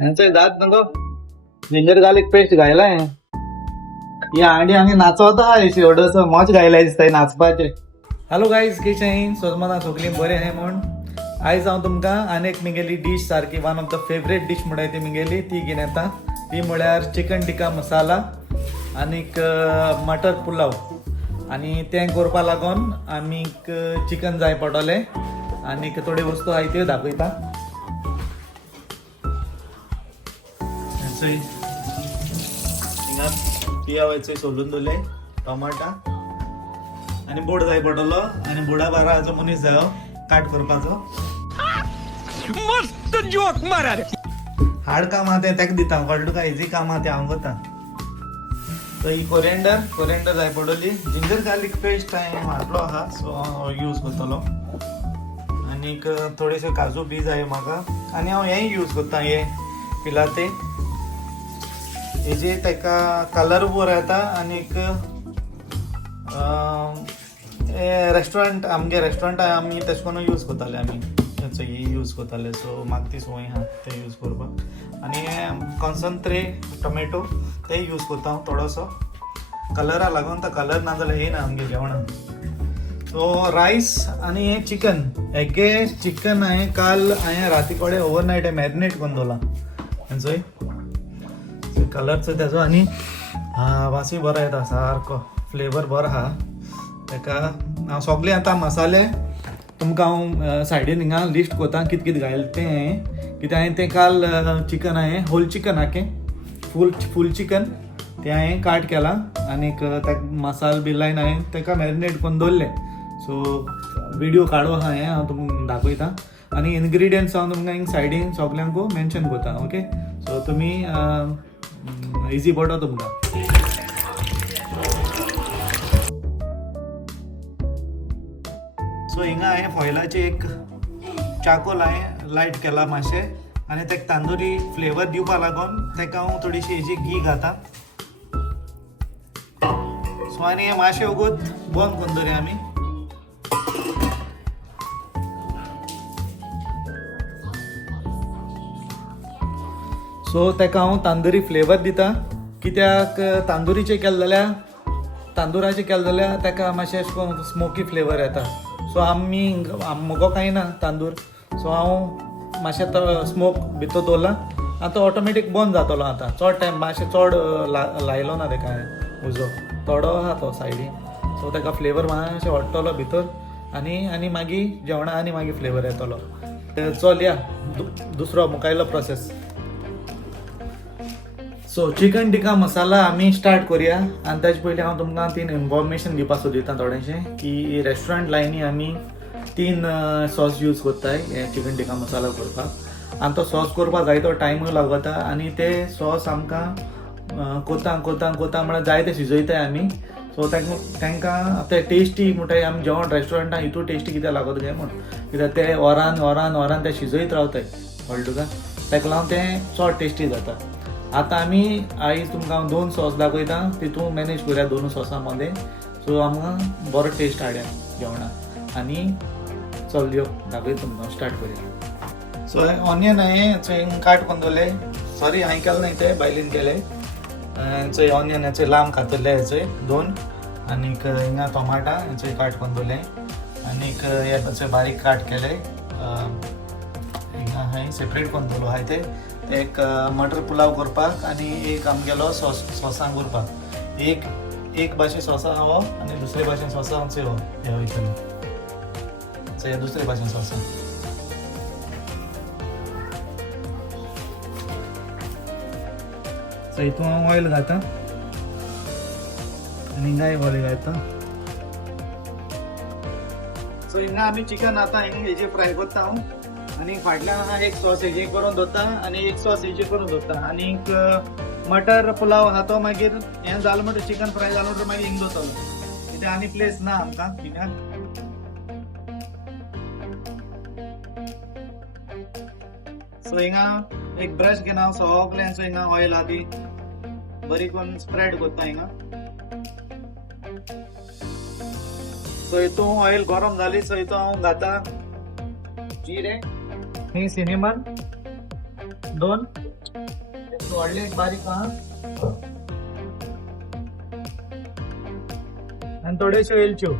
यांचं दात नको जिंजर गार्लिक पेस्ट घायलाय या अंडी आम्ही नाचवता एवढंस मॉच घायलाय दिसताय नाचपाचे. हॅलो गाईज कशें आहाय? सोजमना सगळीं बरें आहाय म्हूण आयज हांव तुमकां आनीक मिगेली डीश सारकी one of the favourite dish म्हणटाय ती मिगेली ती घेवन येता. ती म्हळ्यार चिकन टिक्का मसाला आनीक मटर पुलाव. आनी तें करपा लागून आमीक चिकन जाय पडटलें आनीक थोड्यो वस्तू आहाय त्यो दाखयता. हिंगा पियावायचे सोलून दवरले टमाटा आनी बोड जाय पडटलो आनी बोडा बाराचो मनीस जायो काट करपाचो. मस्त जोक मारा रे. हार्ड काम आहा तें तेका दिता कळ्ळें तुका. इजी काम आहा तें हांव करता. सो ही कोरिएंडर जाय पडटली. जिंजर गार्लिक पेस्ट हांवें हाडलो आहा सो हांव यूज करतलो. आनीक थोडेशे काजू बी जाय म्हाका आनी हांव हेंय यूज करता हे पिलाते. हेजे तेका कलर बरो येता आनीक रेस्टॉरंट आमगे रेस्टॉरंट आमी तशें करून यूज करताले आमी ही यूज करताले. सो म्हाका ती संवय आहा ते यूज करपाक. आनी कॉन्सन्ट्रेट टोमॅटो ते यूज करता हांव थोडोसो कलरा लागून. तो कलर ना जाल्यार येना आमगे जेवणां. सो रायस आनी हें चिकन हेगे चिकन हांवें काल राती कडेन ओवरनायट मॅरिनेट करून दवरला. चोय कलरचो तेजो आनी वासूय बरो येता सारको फ्लेवर बरो आहा तेका. हांव सगळे आतां मसाले तुमकां हांव सायडीन हिंगा लिस्ट कोता कितें कितें घायलें तें. कित्याक हांवें तें काल चिकन हांवें होल चिकन हाके फूल चिकन तें हांवें काट केलां आनीक तेका मसाल बी लायन हांवें तेका मॅरिनेट करून दवरलें. सो विडियो काडूं आहा हांव तुमकां दाखयतां आनी इनग्रिडियंट्स हांव तुमकां हिंग सायडीन सगल्यांकू मेन्शन करता. ओके सो तुमी इजी पडो तुमकां. सो हिंगा हांवें फॉयलाचे एक चाकोल हांवें लायट केला मातशें आनी तेका तांदुरी फ्लेवर दिवपा लागून तेका हांव थोडीशी हेजी घी घाता. सो आनी हे मातशें वगूत बंद करून दवरया आमी. सो तेका हांव तांदुरी फ्लेवर दिता. कित्याक तांदुरीचें केलें जाल्यार तांदुराचें केलें जाल्यार तेका मातशें अशें करून स्मोकी फ्लेवर येता. सो आमी मुगो खायना तांदूर. सो हांव मातशें स्मोक भितर दवरला आतां तो ऑटोमॅटीक बंद जातलो. आतां चड टायम मातशें चड लायलो ना तेका हांवें उजो थोडो आहा तो सायडीन. सो तेका फ्लेवर मातशें ओडटलो भितर आनी मागीर जेवणा आनी मागीर फ्लेवर येतलो. चल या दुसरो मुखायलो प्रोसेस. सो चिकन टिक्का मसाला आमी स्टार्ट करुया. आनी ताजे पयलीं हांव तुमकां 3 इन्फॉर्मेशन दिवपाक सोदिता थोडेशें की रेस्टॉरंट लायनी आमी 3 सॉस यूज करताय हे चिकन टिक्का मसाला करपाक. आनी तो सॉस करपाक जाय तो टायमूय लागता आनी ते सॉस आमकां कोतां म्हळ्यार जाय ते शिजयताय आमी. सो तांकां ते टेस्टी म्हणटाय आमी जेवण रेस्टॉरंटान हितू टेस्टी कित्याक लागत काय म्हण. कित्याक ते वरान ते शिजयत रावताय कळ्ळें तुका. ताका लागून तें चड टेस्टी जाता. आतां आमी आयज तुमकां 2 सॉस दाखयता तितून मॅनेज करुया 2 सॉसा मदें. सो आमकां बरो टेस्ट हाडया जेवणाक. आनी चल यो दाखयता तुमकां स्टार्ट करुया. सो ऑनियन हांवें काट करून दवरले. सॉरी हांवें केलें न्हय ते बायलेन केले. हेचो ऑनियन हेचे लांब कातरले हेचे 2 आनीक हिंगा टोमाटा हेचे काट करून दवरले आनीक हे बारीक काट केले. हिंगा हांवें सेपरेट करून दवरलो हाय ते एक मटर पुलाव करपाक आनी एक आमगेलो सॉसां करपाक. एक भाशेन सॉसा हो आनी दुसरे भाशेन सॉसा आमचे हो हे वयतले. सो हे दुसरे भाशेन सॉसा. सो हितून हांव ऑयल घालता आनी हिंगाय ऑयल घालता. सो हिंगा आमी चिकन आतां हेजे फ्राय करता हांव. आनी फाटल्यान एक सॉस हेजे करून दवरता आनी एक सॉस हेजे करून दवरता. आनीक मटर पुलाव आहा तो मागीर हें जालें म्हणटकीर चिकन फ्राय जालो म्हणटकीर मागीर हिंग दवरतलो. कित्याक आनी प्लेस ना आमकां पिण्याक. सो हिंगा एक ब्रश घेवन हांव सगळ्यांचो हिंगा ऑयल आहा ती बरी करून स्प्रेड करता हिंगा. सो हितून ऑयल गरम जाली. सो हितून हांव घाता जिरे हे सिनेमान 2 व्हडली एक बारीक आहा आणि थोड्याशो वेलच्यो.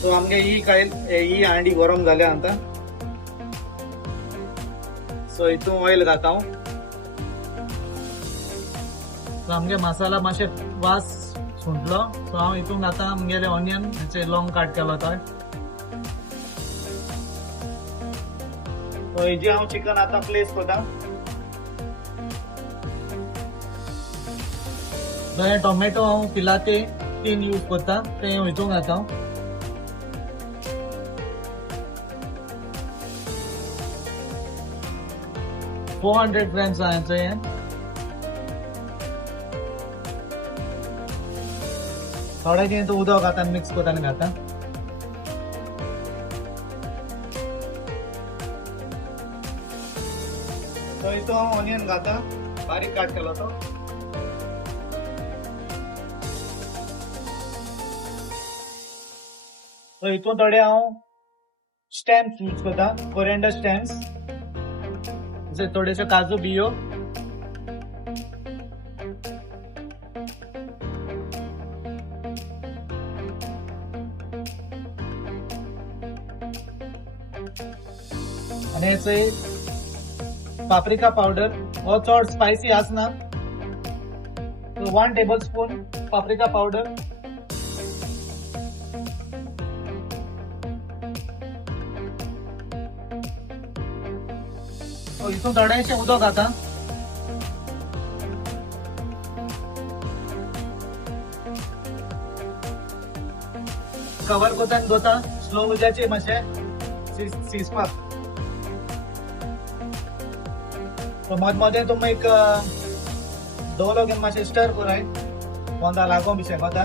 सो आमगे ही हांडी गरम जाल्या आता. सो हितून ऑयल घाता हांव. सो आमगे मसाला मातशे वास सुटलो. सो हांव हितून घाता आमगेले ऑनियन हेचे लॉंग काट केलो तो. सो हेजी हांव चिकन आता प्लेस करता. टोमॅटो हांव पिलाते 3 यूज करता ते हितून घाता. 400 ग्रॅम्स आहायचं हे. थोड्याशें तो उदक घाता मिक्स करता आनी घाता. सो हितून हांव ऑनियन घाता बारीक काट केलो तो. सो हितून थोडे हांव स्टॅम्प्स यूज करता, कोरिएंडर स्टॅम्प्स. थोडेशे काजू बियो. आणि हेचे पाप्रिका पावडर हो चड स्पायसी आसना. 1 टेबलस्पून पाप्रिका पावडर. हितून थोडेशे उदक घाता. कवर करता आनी दोता स्लो उजाचेर मातशे शिजपाक. मदे तुमी एक दवलो घेवन मातशें स्टर कराय वोंदा लागो बी शेकोता.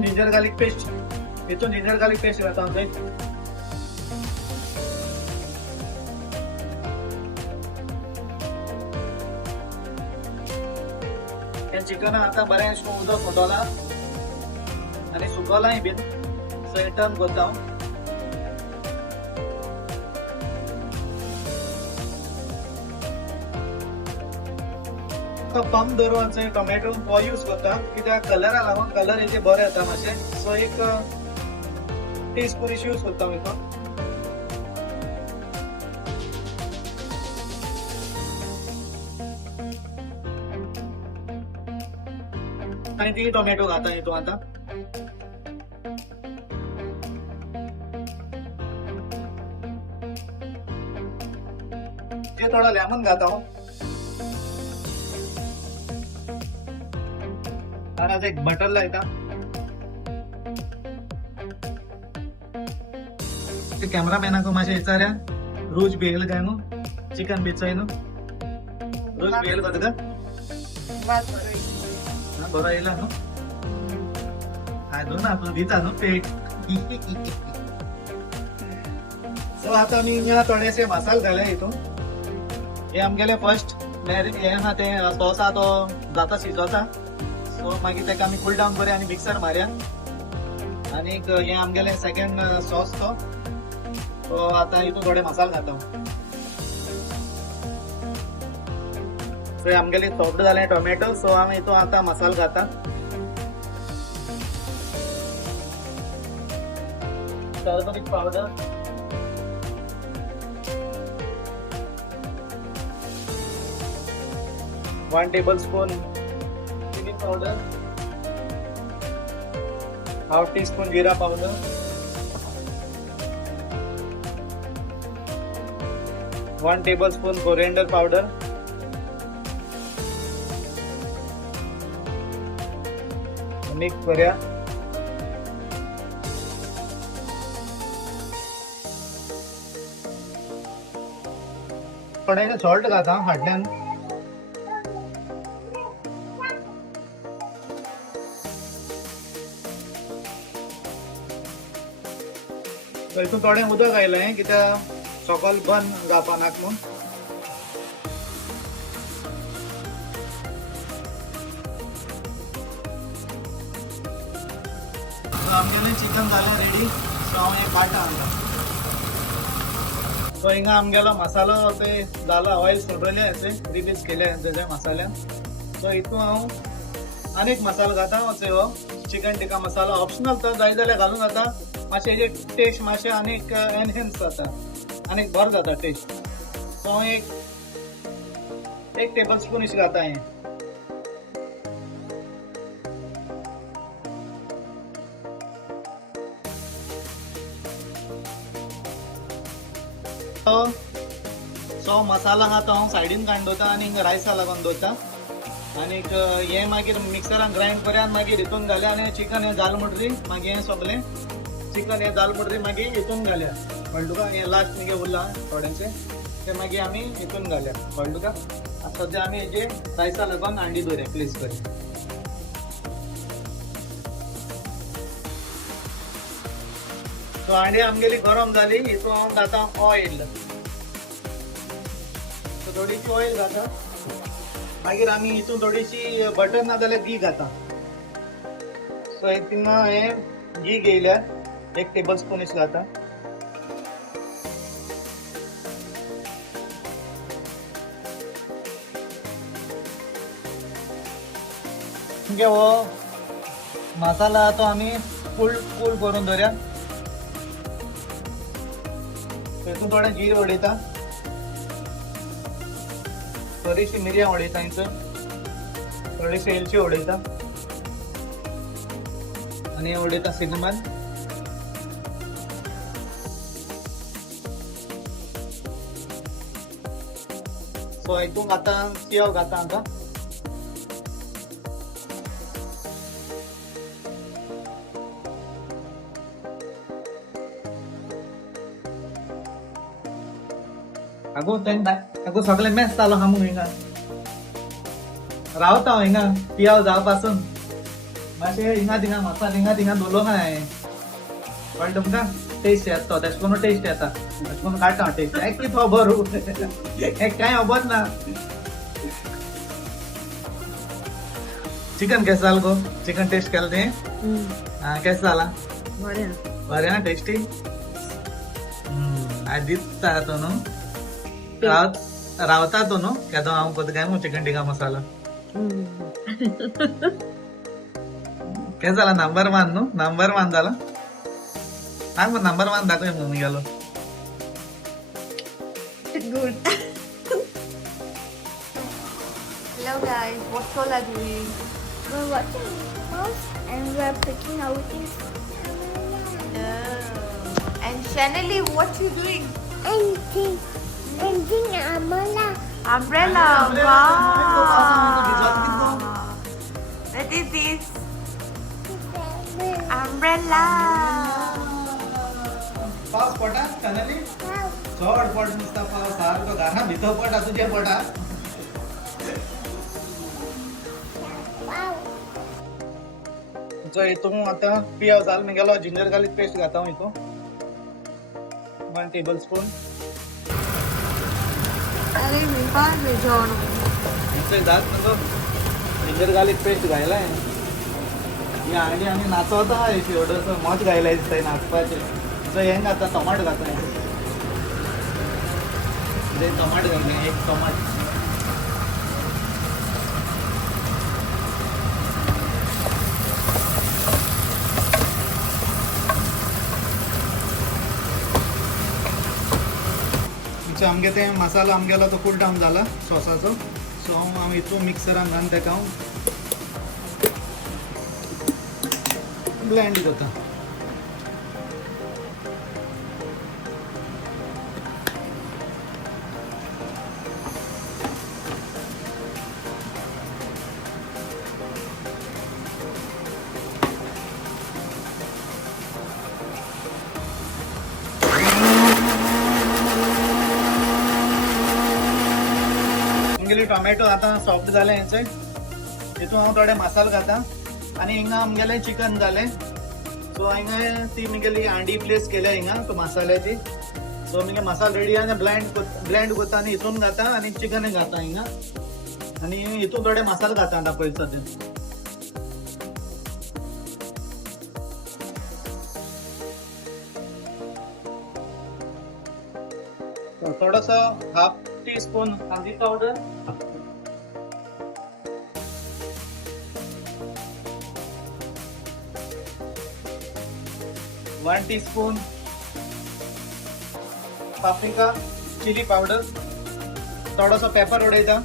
Ginger garlic paste. हितून जिंजर गार्लिक पेस्ट घालता हांव. हे चिकन आता बरें अशें उदक फुटोला आनी सुकलाय बीन. सो हे टर्न करता हांव. पंप दवरून टोमॅटो हो यूज करता कित्याक कलरा लागून कलर हेजे बरे येता मातशे. सो एक टीस्पून यूज करता हांव हितून. आनी ती टोमॅटो घाता हितून आता. ते थोडा लेमन घाता हांव. आणि आता एक बटर लायता. कॅमेरामॅनाक मातशें विचारया रोज बेल काय न्हू चिकन बिचय न्हू. रोज बेल कत ग बरो येयला न्हू. ना तू दिता न्हू पेट. सो आता आमी हिंगा थोडेशे मसाले घाले हितून. हे आमगेले फर्स्ट हे आहा ते सॉस आहा तो जाता शिजोता. सो मागीर तेका आमी कूल डावन करूया आनी मिक्सर मारया. आनीक हे आमगेले सेकंड सॉस तो. सो आता हितून थोडे मसाले घाता. सो आमगेले सॉफ्ट जाले टोमॅटो. सो आमी हितून आता मसालो घाता. Turmeric powder. One tablespoon chilli powder. Half teaspoon jeera powder. 1 tablespoon coriander powder. Mix करूया. थोडेशें सॉल्ट घाता फाटल्यान. हितून थोडें उदक घायलें कित्याक सकयल बंद जावपा नाका म्हणून. आमगेलें चिकन जालें रेडी. सो हांव हें काडटा हांगा. सो हिंगा आमगेलो मसालो ते जालो. ऑयल सोडलें हेचें रिलीज केलें तेजे मसाल्यान. सो हितून हांव आनीक मसालो घालता. हो चिकन टिक्का मसालो ऑप्शनल तो जाय जाल्यार घालूं जाता. मातशें हेजे टेस्ट मातशें आनीक एनहेन्स जाता, आनीक बरो जाता टेस्ट. सो हांव एक टेबल स्पून इशें घालता हें. सो मसाला आहा तो हांव सायडीन काडून दवरता आनी हिंगा रायसा लागून दवरता. आनीक हें मागीर मिक्सरान ग्रायंड करूया आनी मागीर हितून घालया. आनी चिकन हें जाल म्हणटरी मागीर हें सगलें चिकन हें जाल म्हणटरी मागीर हितून घालया. कळ्ळें तुका? हें लास्ट मगे उरलां थोडेंशें तें मागीर आमी हितून घालया. कळ्ळें तुका? आतां सद्या आमी हेजे रायसा लागून हांडी दवरया प्लेस करूया. सो हांडी आमगेली गरम जाली. हितून हांव घालता ऑयल. सो थोडीशी ऑयल घालता. मागीर आमी हितून थोडीशी बटर ना जाल्यार घी घालता. सो हितून हें घी घेयल्यार 1 टेबल स्पून इशें घालता. म्हणजे हो मसाला तो आमी कूल करून दवरया. हितून थोडें जीर उडयता, थोडीशी मिरयां उडयता, हिंचर थोडीशी वेलची उडयता आनी उडयता सिनेमन. सो हितून आतां तियव घालता हांगा. आगो सगळें मॅच जालो हा मग हिंगा. रावता हांव हिंगा पियाव जावं पासून. मातशें हिंगा थिंगा मसाला हिंगा थिंगा दवरलो हांवें. कळ्ळें तुमकां? टेस्ट येता तो तेश करून टेस्ट येता. तेश करून काडटा हांव टेस्ट. एक कितें खबर एक कांय खबर ना. चिकन केसो जालो गो? चिकन टेस्ट केलें तें? आं केसो जाला? बरें आं टेस्टी? आज दिसता तो न्हू. रावता तो न्हू केदो हांव कोता काय चिकन टिक्का मसाला. केसो जाला? नंबर 1 न्हू? नंबर 1 जाला. सांग मग नंबर 1 दाखय मग गेलो. Good. Hello guys, what's all are doing? We're watching house and we're picking out these And Shanali, what you doing? and umbrella. Umbrella. Wow. What is this? Umbrella. पावस पडटा finally? चड पड नुसता पावस सारको घरा भितर पडटा तुजे पडटा. जो हितून आतां पियाव जाल म्हगेलो जिंजर गार्लीक पेस्ट घालता हांव हितून 1 टेबल स्पून. अरे मी पास में जानो. इतले जात नको जिंजर गार्लीक पेस्ट घायलाय. आनी आमी नाचवता थोडंसं मत घायलाय दिसताय नाचपाचें. सो हें घालता टमाट घालता. टमाट घालता 1 टमाट. आमगे ते मसाला आमगेलो तो कूल डावन जाला सॉसाचो. सो हांव हितून मिक्सरान घालून तेका हांव ब्लेंड करता. टोमॅटो आता सॉफ्ट जाले हेचे. हितून हांव थोडे मसाले घालता आनी हिंगा आमगेले चिकन जालें. सो हिंगा ती म्हगेली हांडी प्लेस केल्या हिंगा तो मसाल्याची. सो म्हगे मसाला रेडी आनी ब्लेंड करता आनी हितून घालता आनी चिकन घालता हिंगा आनी हितून थोडे मसाले घालता आतां पयलीं सद्या. थोडस हाफ टी स्पून हल्दी powder, 1 teaspoon paprika chilli powder, थोडासा पेपर उडायचा,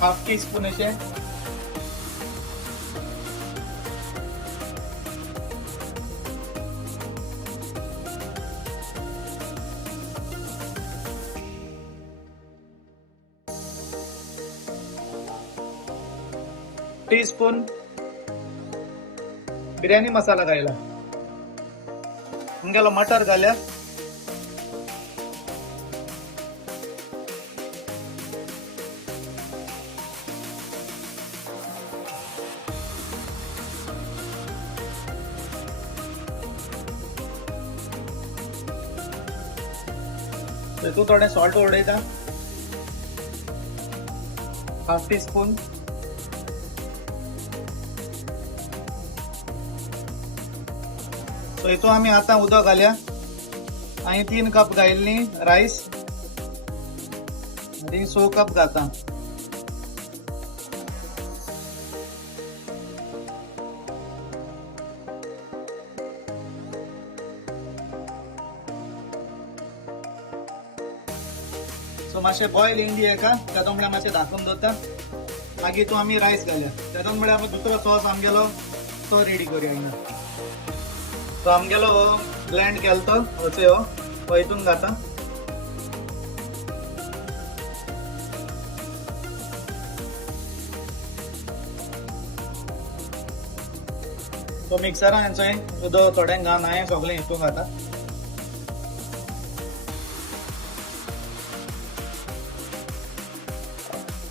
हाफ टीस्पून असे, टीस्पून बिर्याणी मसाला घायला, हंगेलो मटर घाल्या, तू थोडे सॉल्ट उडयता, हाफ टीस्पून, सो हितून आम्ही आता उदक घालया आणि 3 कप घायल्ली राईस आणि 6 कप घाता. सो मातशे बॉयल इंडी का तेदो म्हळ्यार मातशे धाकून दवरता, मागीर तू आमी रायस घालया, तेदो म्हळ्यार आमी दुसरो सॉस आमगेलो तो रेडी करूया हिंगा. तो आमगेलो ब्लेंड केलो तो होचे हो हितून घाता, तो मिक्सरान हेंचो उदक थोडें घालून हांवें सगळें हितून घाता.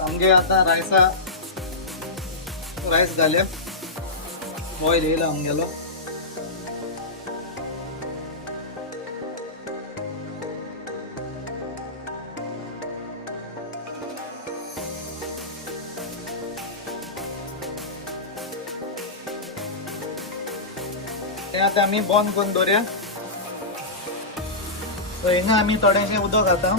आमगे आता रायस घालया, बॉयल येयला आमगेलो. ते आता आम्ही बंद करून दवरया. सो हिंगा आम्ही थोडेशें उदक घालता,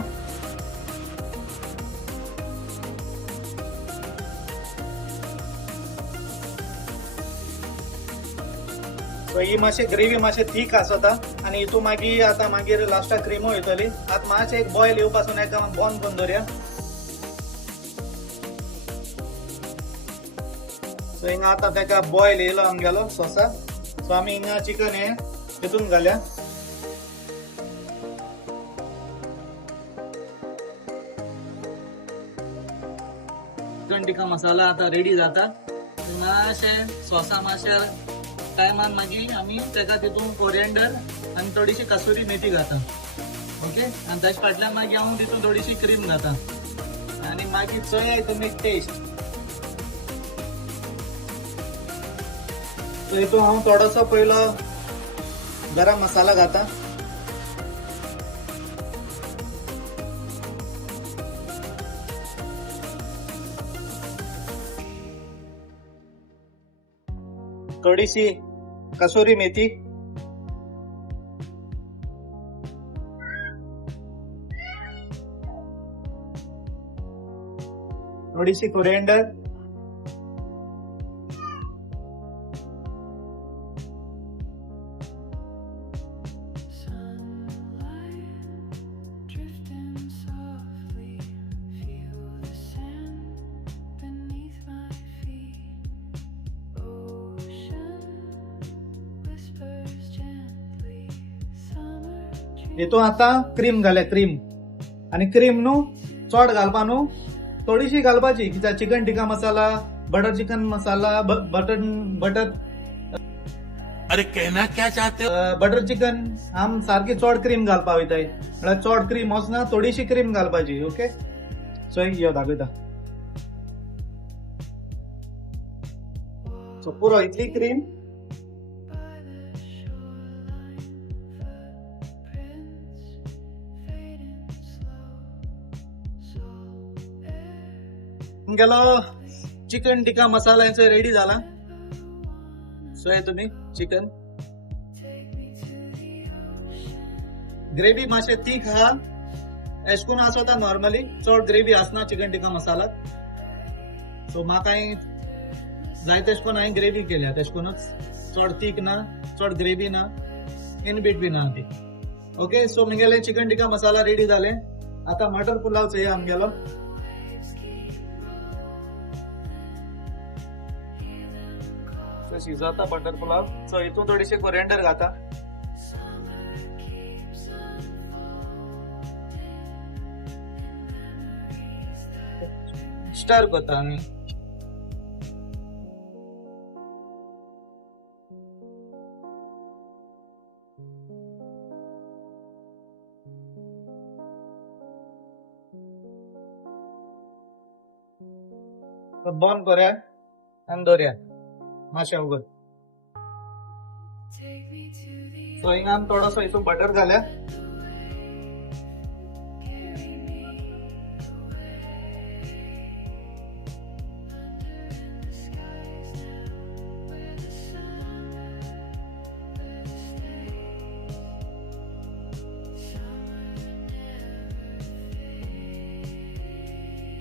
सो ही मातशी ग्रेवी मातशी थीक आसता आणि हितून मागीर आता मागीर लास्टाक क्रीमो येतली. आता मातशें एक बॉयल येवपासून एका बंद करून दवरया. सो हिंगा आता तेका बॉयल येयलो आमगेलो सॉसा. सो आमी हिंगा चिकन हे हितून घालया. चिकन टिक्का मसाला आता रेडी जाता. मातशें सॉसा मातशें टायमान मागीर आमी तेका तितून कोरिएंडर आनी थोडीशी कसुरी मेथी घाता. ओके, आनी ताचे फाटल्यान मागीर हांव तितून थोडीशी क्रीम घाता आनी मागीर चोया तुमी टेस्ट. सो हितून हांव थोडोसो पयलो गरम मसाला घाता. थोडीशी कसुरी मेथी, थोडीशी कोरिएंडर, हितून आता क्रीम घाल्या, क्रीम आणि क्रीम न्हू चड घालपा न्हू, थोडीशी घालपाची. कित्याक चिकन टिक्का मसाला, बटर चिकन मसाला, बटर अरे कहना क्या चाहते हो? बटर चिकन आम सारखी चड क्रीम घालपा वयताय, म्हळ्यार चड क्रीम वचना, थोडीशी क्रीम घालपाची. ओके, सो यो दाखयता. सो पुरो इतली क्रीम, गेलो चिकन टिक्का मसाला यांचा रेडी झाला. सो हे तुम्ही चिकन ग्रेव्ही मातशें थीक आहा एश करून आसता नॉर्मली चड ग्रेव्ही आसना चिकन टिक्का मसालात सो म्हाका जाय तेश कोन हांवें ग्रेव्ही केल्या तेश कोनूच चड थीक ना चड ग्रेव्ही ना इन बिटवीन आहा ती ओके सो मुगेले चिकन टिक्का मसाला रेडी जाले आता मटर पुलाव चोया आमगेलो शिजवता बटर पुलाव सो हितून थोडीशी कोरिएंडर घाता स्टर करता आमी बंद करूया आनी दवरया मातशें उगड सो हिंगा आमी थोडोसो हितून बटर घाल्या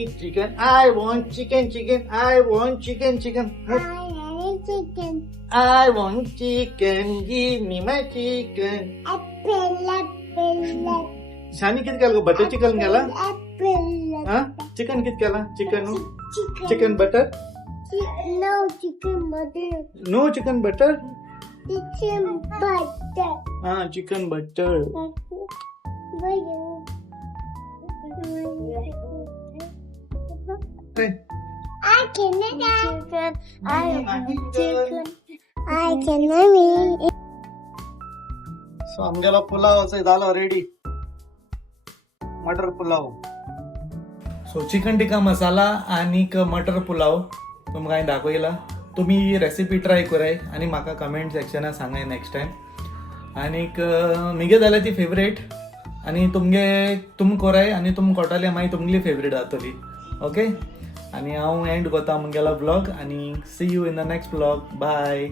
chicken. I want chicken, chicken. I want chicken, chicken. I have chicken. I want chicken. Give me my chicken. Apple, apple, शानी कित केला बटर चिकन केला apple. हा चिकन कित केला chicken Chicken. Chicken butter No chicken butter. No chicken butter Chicken butter. हा chicken butter I cannot chicken. I want chicken. I cannot eat. So आमगेलो पुलाव असो जालो रेडी मटर पुलाव सो चिकन टिक्का मसाला आणि मटर पुलाव तुमकां हांवें दाखयला तुम्ही रेसिपी ट्राय कराय आणि म्हाका कमेंट सेक्शनात सांगाय नेक्स्ट टाइम आनीक मिगे जाल्यार ती फेवरेट आणि तुम कराय आणि तुम कोटाले मागीर तुमगेली फेवरेट जातली ओके आणि हांव एंड करता आमगेलो ब्लॉग आणि see you in the next blog bye